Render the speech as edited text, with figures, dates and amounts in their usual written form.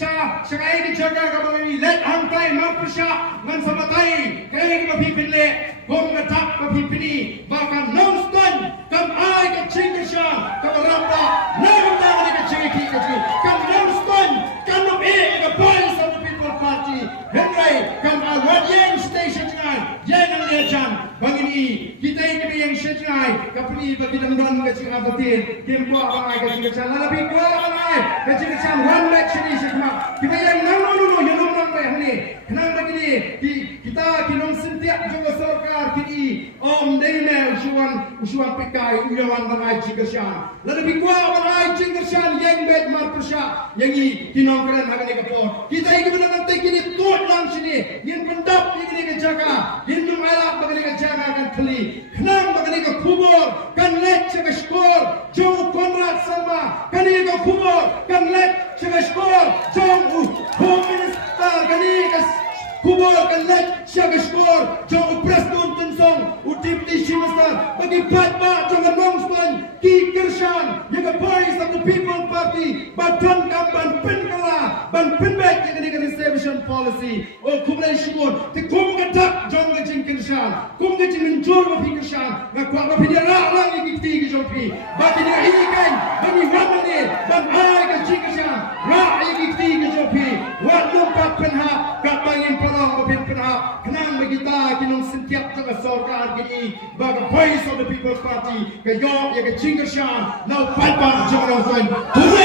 sa kaya dijaga ka mga let hangtay mapusya ngan sa matay kaya ka mapipili kung natak mapipili baka non-stun kam ay ka chinga siya kamaramba naman na ka chinga kam non-stun kam nabi ka Voice of the People Party Henry kam awadyan station nga yan ang lejan bangini kita ini yang syaitan kapuni bagi damdan ka chinga batin kimpo abang ay ka chinga siya lalabi ko abang ay ka chinga siya one election is kita yang namun yang namun ni kenang begini kita kinong sentiap juga sarkar kini daimel usuan pikai uyawan bangai jingasyan lalu bikwa bangai jingasyan yang bed marpusya yang i kinong keren hagani kapor kita ini menanti kini tot lang sini yang pendap ini kejaga yang mengalak bagani kejaga kan keli kenang bagani ke kubur kan let jaga skor jauh Konrad Salma kan ini ke kubur kan let jaga skor jauh Home Minister kan ini ke kubur kan let jaga skor jauh Preston Tensong Deputy Chief Minister bagi Patma jangan Longspan Ki Kirshan yang ke Voice of the People Party Badan Kampan Penkala Ban Penbek yang ini reservation policy kumulai syukur di kumgatak jong gajing Kirshan kumgajing menjur mapi Kirshan ngakuak mapi dia lang yang ikti ke jompi bagi dia ikan bagi waman ni ban ay gajing Kirshan rak yang ikti ke jompi wat lumpak penha kat bangin polong mapi penha kenang bagi ta kinong sentiap jaga sorkar gini bagi Voice of the People Party ke yok yang gajing Kirshan now fight back jangan orang